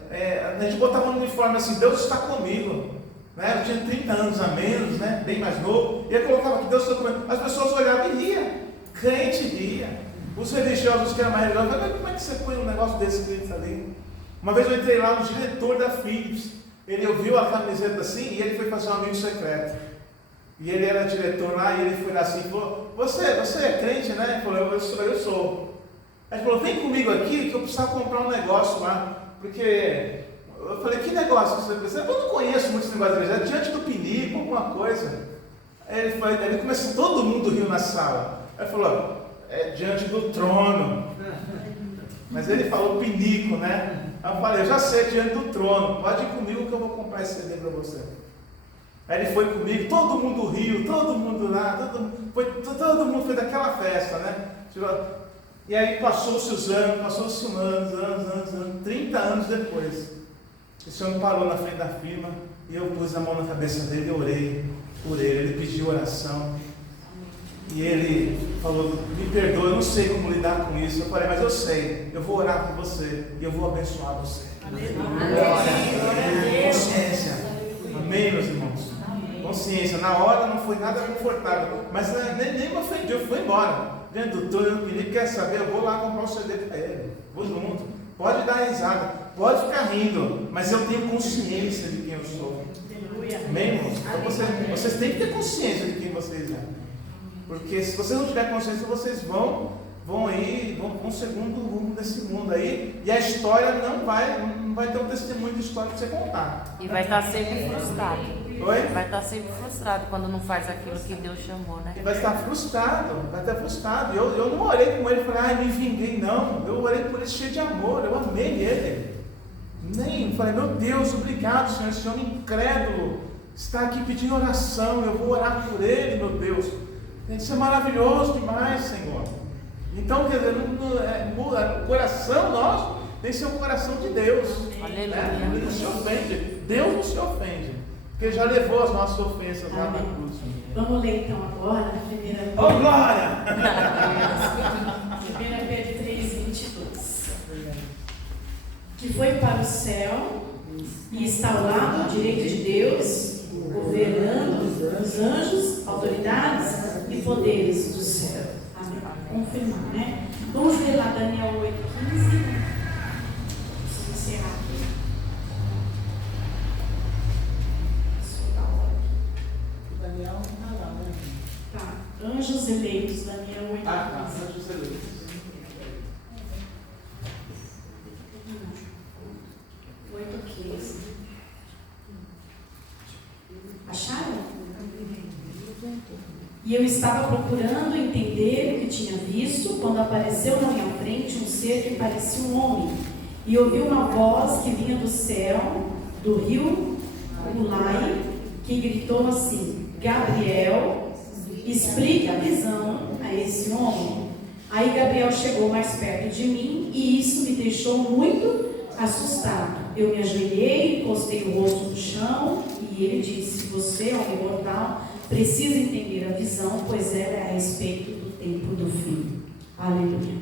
a gente botava um uniforme assim, Deus está comigo. Né? Eu tinha 30 anos a menos, né? Bem mais novo, e eu colocava que Deus está comigo. As pessoas olhavam e riam, crente ria. Os religiosos que eram mais religiosos falavam, como é que você põe um negócio desse crente ali? Uma vez eu entrei lá no diretor da Philips, ele ouviu a camiseta assim e ele foi fazer um amigo secreto. E ele era diretor lá e ele foi lá assim e falou, você é crente, né? Ele falou, eu sou. Aí ele falou, vem comigo aqui que eu precisava comprar um negócio lá, porque eu falei, que negócio que você precisa? Eu não conheço muitos negócios, é diante do pinico, alguma coisa. Aí ele começou, todo mundo riu na sala. Aí ele falou, é diante do trono. Mas ele falou pinico, né? Aí eu falei, eu já sei, diante do trono, pode ir comigo que eu vou comprar esse CD para você. Aí ele foi comigo, todo mundo riu, todo mundo lá, todo mundo foi daquela festa, né? E aí passou-se os anos, 30 anos depois, esse homem parou na frente da firma e eu pus a mão na cabeça dele e orei por ele pediu oração. E ele falou, me perdoa, eu não sei como lidar com isso. Eu falei, mas eu sei, eu vou orar por você e eu vou abençoar você. Consciência. Amém, meus irmãos? Consciência. Na hora não foi nada confortável, mas nem me ofendi, eu fui embora. Diante do trono, eu pedi, quer saber? Eu vou lá comprar um CD para ele. Vou junto. Pode dar risada, pode ficar rindo, mas eu tenho consciência de quem eu sou. Amém, irmãos? Então vocês têm que ter consciência de quem vocês são. Porque se vocês não tiverem consciência, vocês vão segundo o rumo desse mundo aí, e a história não vai ter um testemunho de história para você contar. E vai estar sempre frustrado. Oi? Vai estar sempre frustrado quando não faz aquilo que Deus chamou, né? E vai estar frustrado. Eu não orei com ele e falei, me vinguei, não. Eu orei por ele cheio de amor, eu amei ele. Falei, meu Deus, obrigado, Senhor, esse homem incrédulo está aqui pedindo oração, eu vou orar por ele, meu Deus. Isso é maravilhoso demais, Senhor. Então, quer dizer, o coração nosso tem que ser o coração de Deus. Aleluia. Né? Ele não se ofende. Deus não se ofende. Porque ele já levou as nossas ofensas lá na cruz. Vamos ler então agora a primeira Pedro. Oh, glória! 1 Pedro 3:22. Que foi para o céu está ao lado direito de Deus, governando os anjos, autoridades e poderes do céu. Amém. Confirmar, né? Vamos ver lá Daniel 8:15. Preciso encerrar aqui. Daniel não tá lá, né? Tá. Anjos eleitos, Daniel 8:15. Anjos eleitos. 8:15. Acharam? E eu estava procurando entender o que tinha visto, quando apareceu na minha frente um ser que parecia um homem. E ouvi uma voz que vinha do céu, do rio Ulai, que gritou assim: Gabriel, explique a visão a esse homem. Aí Gabriel chegou mais perto de mim e isso me deixou muito assustado. Eu me ajoelhei, postei o rosto no chão e ele disse: você, homem mortal, precisa entender a visão, pois ela é a respeito do tempo do fim. Aleluia.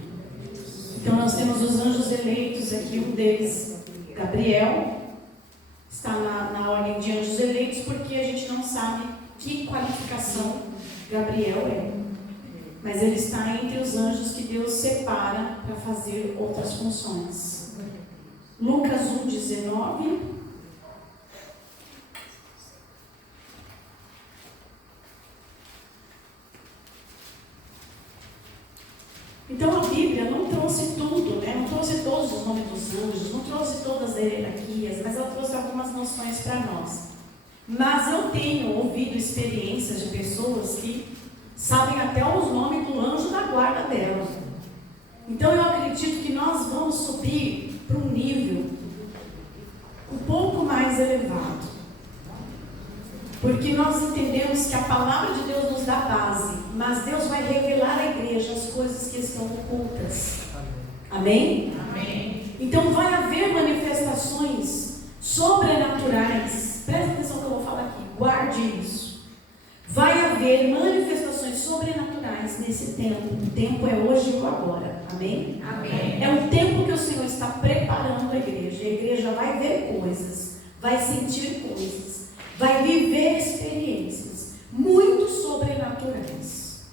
Então nós temos os anjos eleitos aqui, um deles, Gabriel, está na ordem de anjos eleitos porque a gente não sabe que qualificação Gabriel é. Mas ele está entre os anjos que Deus separa para fazer outras funções. Lucas 1:19. Então a Bíblia não trouxe tudo, né? Não trouxe todos os nomes dos anjos, não trouxe todas as hierarquias, mas ela trouxe algumas noções para nós. Mas eu tenho ouvido experiências de pessoas que sabem até os nomes do anjo da guarda dela. Então eu acredito que nós vamos subir para um nível um pouco mais elevado. Porque nós entendemos que a palavra de Deus nos dá base, mas Deus vai revelar à igreja as coisas que estão ocultas. Amém? Amém. Então vai haver manifestações sobrenaturais. Presta atenção no que eu vou falar aqui. Guarde isso. Vai haver manifestações sobrenaturais nesse tempo. O tempo é hoje ou agora. Amém? Amém. É um tempo que o Senhor está preparando a igreja. A igreja vai ver coisas, vai sentir coisas, vai viver experiências muito sobrenaturais.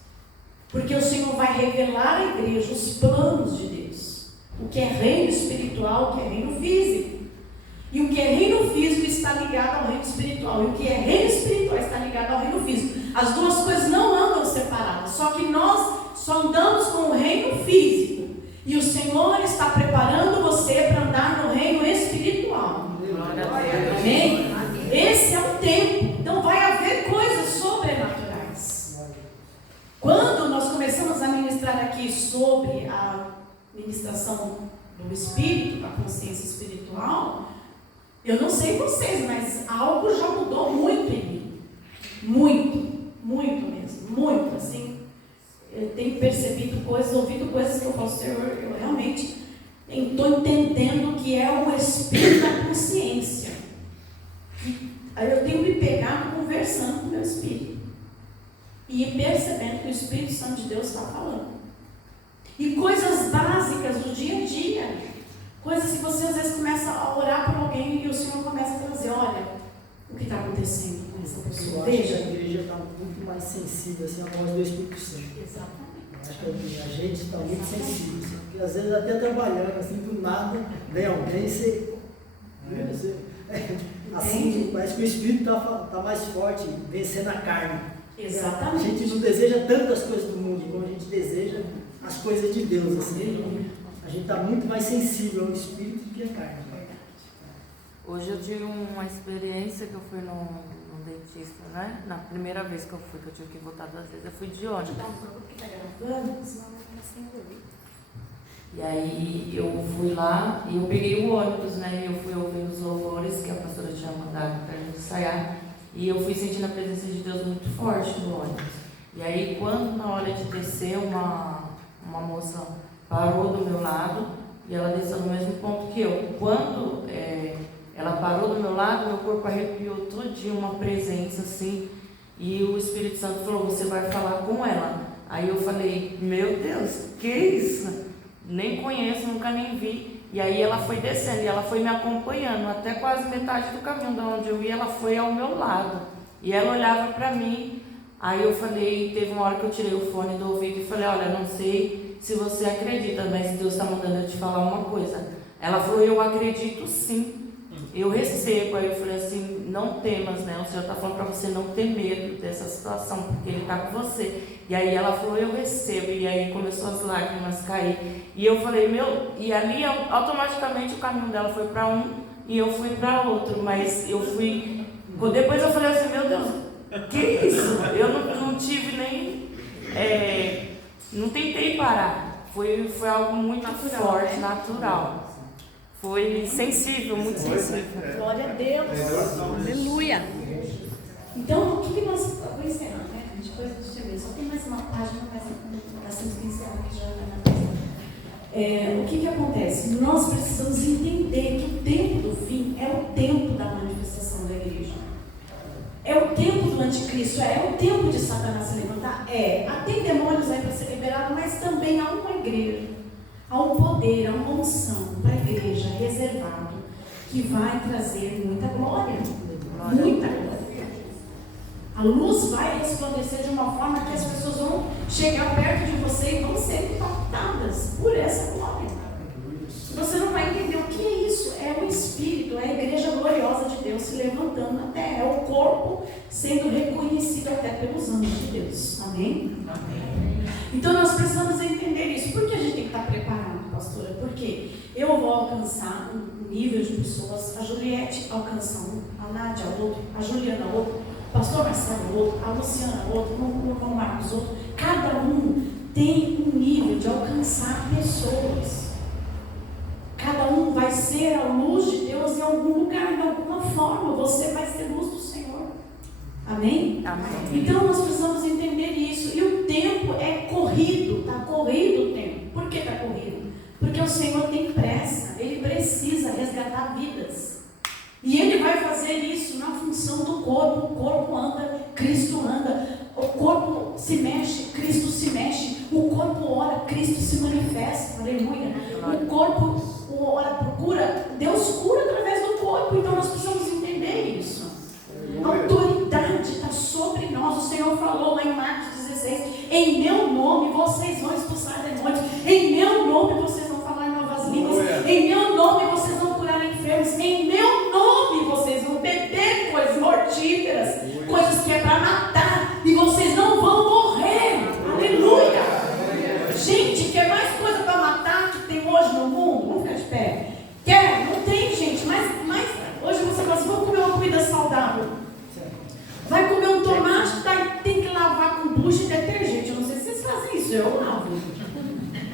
Porque o Senhor vai revelar à igreja os planos de Deus. O que é reino espiritual, o que é reino físico. E o que é reino físico está ligado ao reino espiritual. E o que é reino espiritual está ligado ao reino físico. As duas coisas não andam separadas. Só que nós só andamos com o reino físico. E o Senhor está preparando você para andar no reino espiritual. Amém? Esse é o tempo. Então vai haver coisas sobrenaturais. Quando nós começamos a ministrar aqui sobre a ministração do Espírito, da consciência espiritual, eu não sei vocês, mas algo já mudou muito em mim. Muito, muito mesmo. Muito, assim. Eu tenho percebido coisas, ouvido coisas que eu falo, Senhor, eu realmente estou entendendo o que é o Espírito da consciência. Aí eu tenho me pegado conversando com o meu Espírito. E percebendo que o Espírito Santo de Deus está falando. E coisas básicas do dia a dia. Coisas que você às vezes começa a orar por alguém e o Senhor começa a trazer, olha, o que está acontecendo com essa pessoa. Eu acho que Veja. a igreja está muito mais sensível assim, à voz do Espírito Santo. Exatamente. Eu acho que a gente está muito sensível. Assim, porque às vezes até trabalhando, assim, do nada, vem alguém e você. Assim, parece que o Espírito está mais forte, vencendo a carne. Exatamente. A gente não deseja tantas coisas do mundo como a gente deseja as coisas de Deus. Assim. A gente está muito mais sensível ao Espírito do que à carne. Hoje eu tive uma experiência que eu fui num dentista, né? Na primeira vez que eu fui, que eu tive que voltar 2 vezes, eu fui de ônibus. E aí eu fui lá e eu peguei o ônibus, né? E eu fui ouvir os louvores que a pastora tinha mandado pra gente ensaiar. E eu fui sentindo a presença de Deus muito forte no ônibus. E aí quando na hora de descer, uma moça parou do meu lado e ela desceu no mesmo ponto que eu. Quando ela parou do meu lado, meu corpo arrepiou todinho, uma presença assim. E o Espírito Santo falou, você vai falar com ela. Aí eu falei, meu Deus, que isso? Nem conheço, nunca nem vi. E aí ela foi descendo e ela foi me acompanhando até quase metade do caminho de onde eu ia, ela foi ao meu lado. E ela olhava para mim, aí eu falei, teve uma hora que eu tirei o fone do ouvido e falei, olha, não sei se você acredita, mas Deus está mandando eu te falar uma coisa. Ela falou, eu acredito sim, eu recebo. Aí eu falei assim, não temas, né? O Senhor está falando para você não ter medo dessa situação, porque Ele está com você. E aí ela falou, eu recebo. E aí começou as lágrimas a cair. E eu falei, e ali automaticamente o caminho dela foi para um e eu fui para outro. Mas eu fui, depois eu falei assim, meu Deus, que isso? Eu não tive nem, não tentei parar. Foi algo muito natural, forte, natural. Foi sensível, muito sensível. Glória a Deus. Aleluia. Então, o que nós... Vou encerrar, né? Depois deixa eu ver. Só tem mais uma página, mas nós temos que encerrar, que já vai na página. O que acontece? Nós precisamos entender que o tempo do fim é o tempo da manifestação da igreja. É o tempo do anticristo, é o tempo de Satanás se levantar. Tem demônios aí para ser liberado, mas também há uma igreja. Há um poder, há uma unção para a igreja reservado que vai trazer muita glória. Muita glória. A luz vai resplandecer de uma forma que as pessoas vão chegar perto de você e vão ser impactadas por essa glória. Você não vai entender o que é isso. É o Espírito, é a igreja gloriosa de Deus se levantando na terra. É o corpo sendo reconhecido até pelos anjos de Deus. Amém? Amém. Então nós precisamos entender isso. Por que a gente tem que estar preparado, pastora? Porque eu vou alcançar um nível de pessoas, a Juliette alcança um, a Nádia outro, a Juliana outro, o pastor Marcelo outro, a Luciana outro, o João Marcos outro. Cada um tem um nível de alcançar pessoas. Cada um vai ser a luz de Deus em algum lugar, de alguma forma. Você vai ser luz do Senhor. Amém? Amém. Então nós precisamos entender isso. E o tempo é corrido, está corrido o tempo. Por que está corrido? Porque o Senhor tem pressa, Ele precisa resgatar vidas. E Ele vai fazer isso na função do corpo. O corpo anda, Cristo anda. O corpo se mexe, Cristo se mexe. O corpo ora, Cristo se manifesta. Aleluia. O corpo ora, procura, Deus cura através do corpo. Então nós precisamos entender isso. A autoridade está sobre nós. O Senhor falou lá em Marcos 16: em meu nome vocês vão expulsar demônios, em meu nome vocês vão falar novas línguas, em meu nome vocês vão curar enfermos, em meu nome vocês vão beber coisas mortíferas, coisas que é para matar, e vocês não vão morrer. Aleluia. Gente, quer mais coisa para matar que tem hoje no mundo? Vamos ficar de pé. Quer? Não tem, gente, mas hoje você fala assim: vamos comer uma comida saudável. Vai comer um tomate, tem que lavar com bucha e detergente. Eu não sei se vocês fazem isso, eu lavo.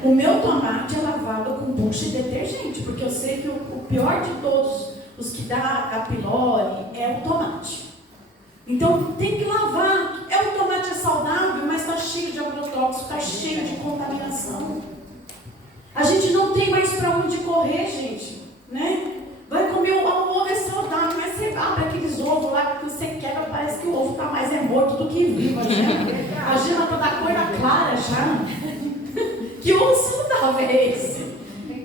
O meu tomate é lavado com bucha e detergente, porque eu sei que o pior de todos os que dá a pylori é o tomate. Então tem que lavar. O tomate é saudável, mas está cheio de agrotóxicos, está cheio de contaminação. A gente não tem mais para onde correr, gente, né? Vai comer um ovo é saudável, mas você abre aqueles ovos lá que você quebra, parece que o ovo está mais morto do que vivo. A gema está da cor da clara já. Que ovo saudável é esse?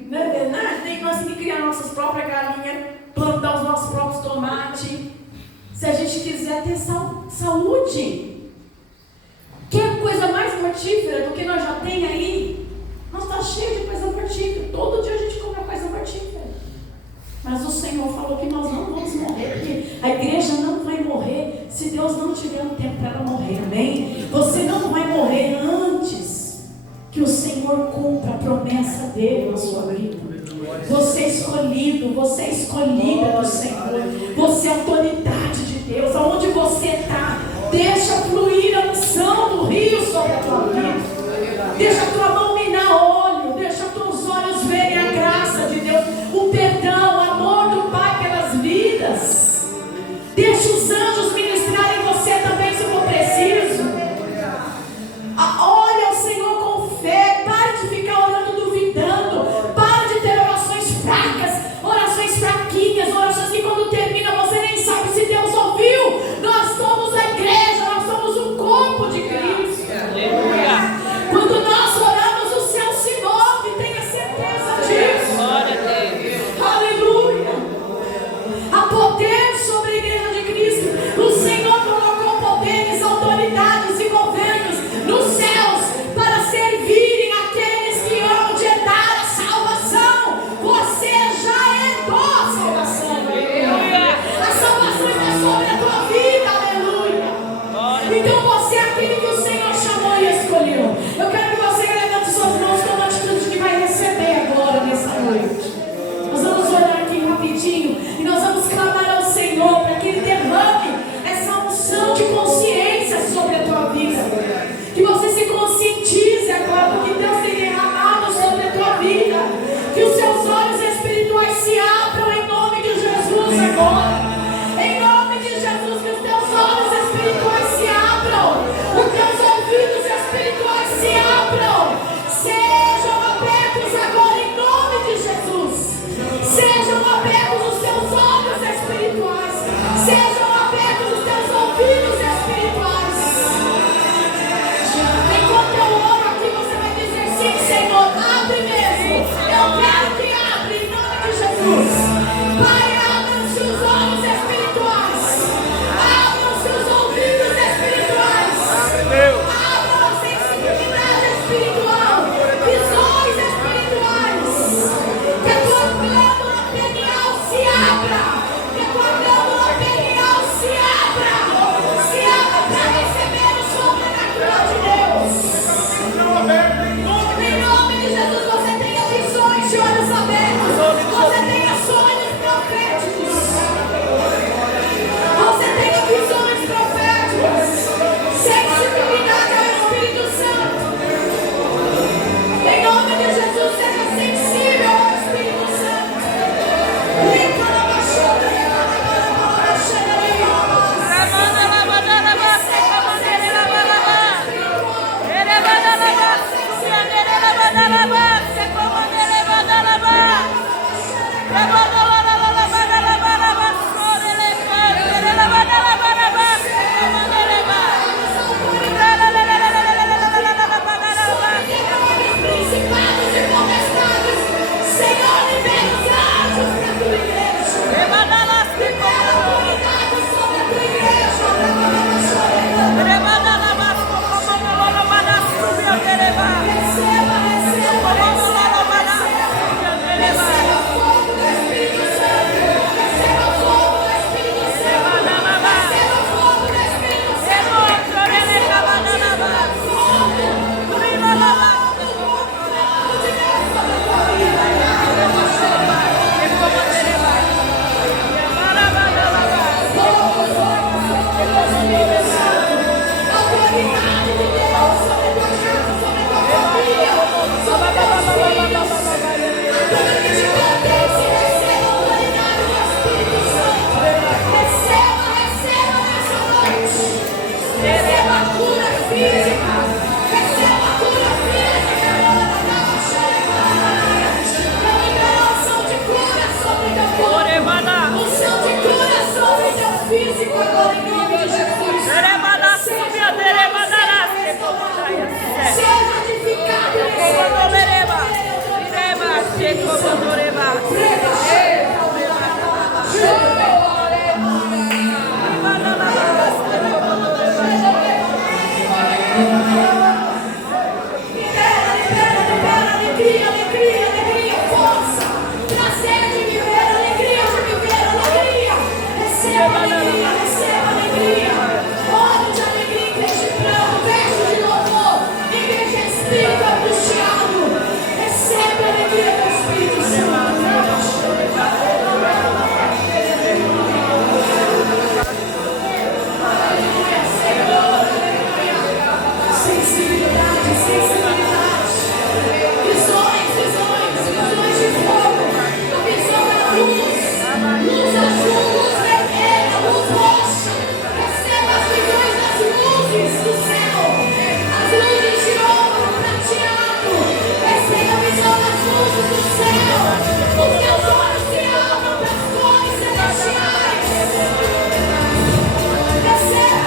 Não é verdade? Nós temos que criar nossas próprias galinhas, plantar os nossos próprios tomates. Se a gente quiser ter saúde. Quer coisa mais mortífera do que nós já temos aí? Nós está cheio de coisa mortífera. Todo dia a gente come coisa mortífera. Mas o Senhor falou que nós não vamos morrer, porque a igreja não vai morrer se Deus não tiver um tempo para ela morrer, amém? Você não vai morrer antes que o Senhor cumpra a promessa dele na sua vida. Você é escolhido, você é escolhida do Senhor, você é autoridade de Deus. Aonde você está, deixa fluir a unção do rio sobre a tua vida. Deixa a tua mão minar óleo, deixa teus olhos verem a graça de Deus, o perdão, o amor do Pai pelas vidas. Deixa os anjos ministrarem você também, se for preciso. Olha ao Senhor com fé, pare de ficar orando duvidando, pare de ter orações fracas, orações fraquinhas, orações que quando termina você nem sabe se Deus ouviu. Nós somos a igreja, nós somos o corpo de Cristo. Quando nós oramos, físico agora em nome de Jesus. Seja edificado libera, alegria, força, prazer de viver, alegria de viver, alegria. Receba alegria, óleo de alegria em vez de pranto, veste de louvor, em vez de espírito angustiado. Receba a alegria do Espírito Santo. Sensibilidade. Visões de fogo. A visão da luz azul, luz vermelha, luz roxa. Receba as visões das luzes do céu. As luzes de ouro prateado. Receba a visão das luzes do céu. Os teus olhos se abram para as cores celestiais. Receba.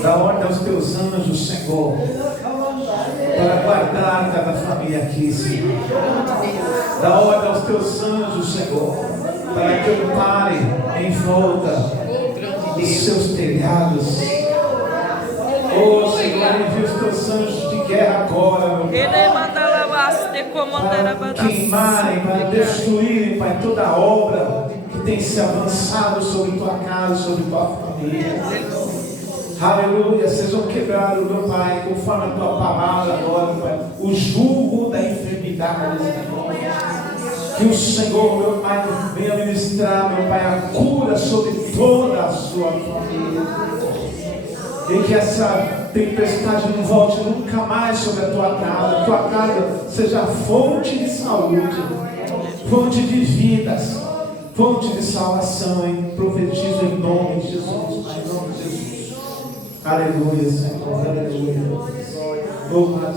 Dá ordem aos teus anjos, Senhor, para guardar cada família aqui, Senhor. Dá ordem aos teus anjos, Senhor, para que amparem em volta dos seus telhados. Oh, Senhor, envia os teus anjos de guerra agora, meu Pai, para queimarem, para destruírem, Pai, toda a obra que tem se avançado sobre tua casa, sobre tua família. Aleluia, sejam quebrados, meu Pai, conforme a tua palavra agora, Pai, o jugo da enfermidade, Senhor. Que o Senhor, meu Pai, venha ministrar, meu Pai, a cura sobre toda a sua família. E que essa tempestade não volte nunca mais sobre a tua casa seja fonte de saúde, fonte de vidas, fonte de salvação. E profetizo em nome de Jesus, Pai, em nome de Jesus. Aleluia, Senhor, aleluia. Louvado seja